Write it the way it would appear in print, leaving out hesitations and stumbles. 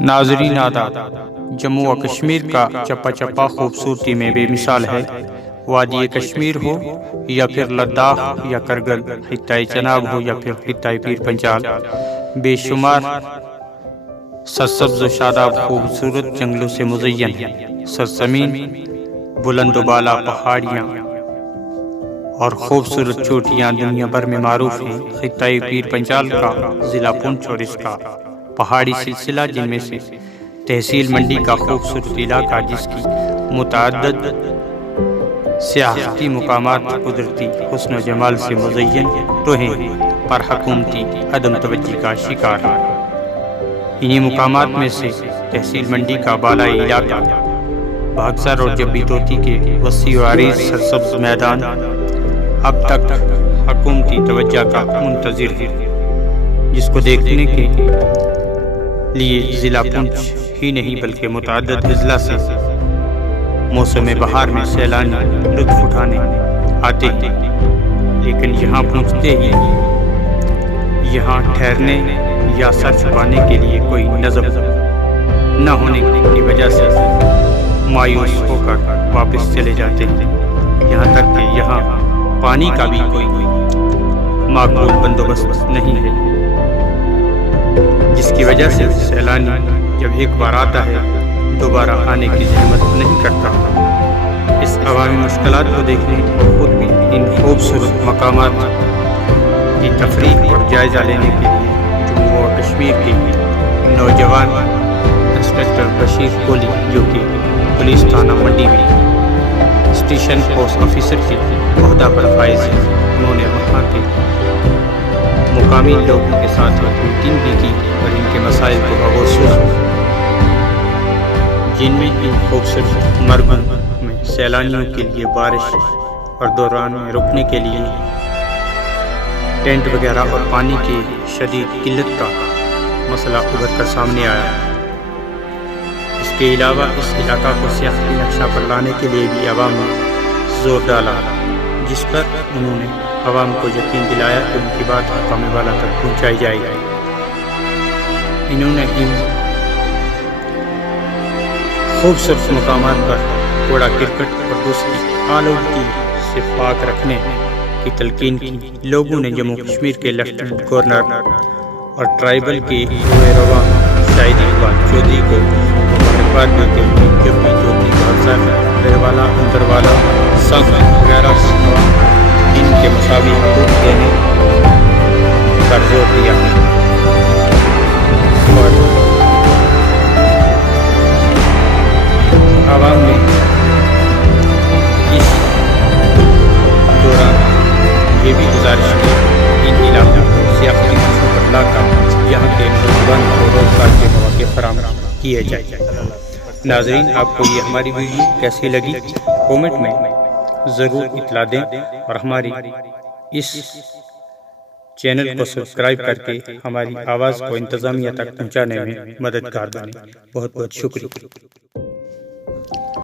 ناظرین آداب، جموں و کشمیر کا چپا چپا خوبصورتی میں بے مثال ہے۔ وادی کشمیر ہو یا پھر لداخ یا کرگل، خطۂ چناب ہو یا پھر خطۂ پیر پنجال، بے شمار سرسبز و شاداب خوبصورت جنگلوں سے مزین ہے۔ سرزمین، بلند و بالا پہاڑیاں اور خوبصورت چوٹیاں دنیا بھر میں معروف ہیں۔ خطۂ پیر پنجال کا ضلع پونچھ اور اس کا پہاڑی سلسلہ، جن میں سے تحصیل منڈی کا خوبصورت علاقہ، جس کی متعدد سیاحتی مقامات قدرتی حسن و جمال سے مزین رہے پر حکومتی عدم توجہ کا شکار ہے۔ انہی مقامات میں سے تحصیل منڈی کا بالائی علاقہ، بھاگسر اور جبی توتی کے وسیع و عریض سرسبز میدان اب تک حکومتی توجہ کا منتظر ہے، جس کو دیکھنے کے لیے ضلع پونچھ ہی نہیں بلکہ متعدد اضلاع سے موسم بہار میں سیلانی لطف اٹھانے آتے ہیں، لیکن یہاں پہنچتے ہی یہاں ٹھہرنے یا سر چھپانے کے لیے کوئی نظم نہ ہونے کی وجہ سے مایوس ہو کر واپس چلے جاتے ہیں۔ یہاں تک کہ یہاں پانی کا بھی کوئی معقول بندوبست نہیں ہے، جس کی وجہ سے سیلانی جب ایک بار آتا ہے دوبارہ آنے کی ہمت نہیں کرتا۔ اس عوامی مشکلات کو دیکھنے اور خود بھی ان خوبصورت مقامات کی تفریح اور جائزہ لینے کے لیے جموں و کشمیر کے نوجوان انسپکٹر بشیر کولی، جو کہ پولیس تھانہ منڈی میں اسٹیشن پوسٹ آفیسر کے عہدہ پر فائز ہیں، انہوں نے وہاں کے مقامی لوگوں کے ساتھ میٹنگ بھی کی اور ان کے مسائل کو بغور سنا، جن میں ان خوبصورت مرگوں میں سیلانیوں کے لیے بارش اور دوران میں رکنے کے لیے ٹینٹ وغیرہ اور پانی کی شدید قلت کا مسئلہ ابھر کر سامنے آیا۔ اس کے علاوہ اس علاقہ کو سیاحتی نقشہ پر لانے کے لیے بھی عوام نے زور ڈالا، جس پر انہوں نے عوام کو یقین دلایا کہ ان کی بات حکام والا تک پہنچائی جائے گی۔ انہوں نے ان خوبصورت مقامات پر کوڑا کرکٹ اور دوسری آلودگی سے پاک رکھنے کی تلقین کی۔ لوگوں نے جموں کشمیر کے لیفٹیننٹ گورنر اور ٹرائبل کے رواں شاہد اقبال چودھری کو مبارکباد دیتے ہوئے جبی توتی، بھاگسر، ریوالا، اندروالا، سنگ وغیرہ ان کے مساوی حقوق دینے پر زور دیا اور عوام نے اس دوران یہ بھی گزارش کی کہ ان علاقوں کو سیاحتی نقشوں پر لا کر یہاں کے نوجوان کو روزگار کے مواقع فراہم کیے جائیں۔ ناظرین، آپ کو یہ ہماری ویڈیو کیسی لگی کومنٹ میں ضرور اطلاع دیں اور ہماری اس چینل کو سبسکرائب کر کے ہماری آواز کو انتظامیہ تک پہنچانے میں مددگار بنیں۔ بہت بہت شکریہ۔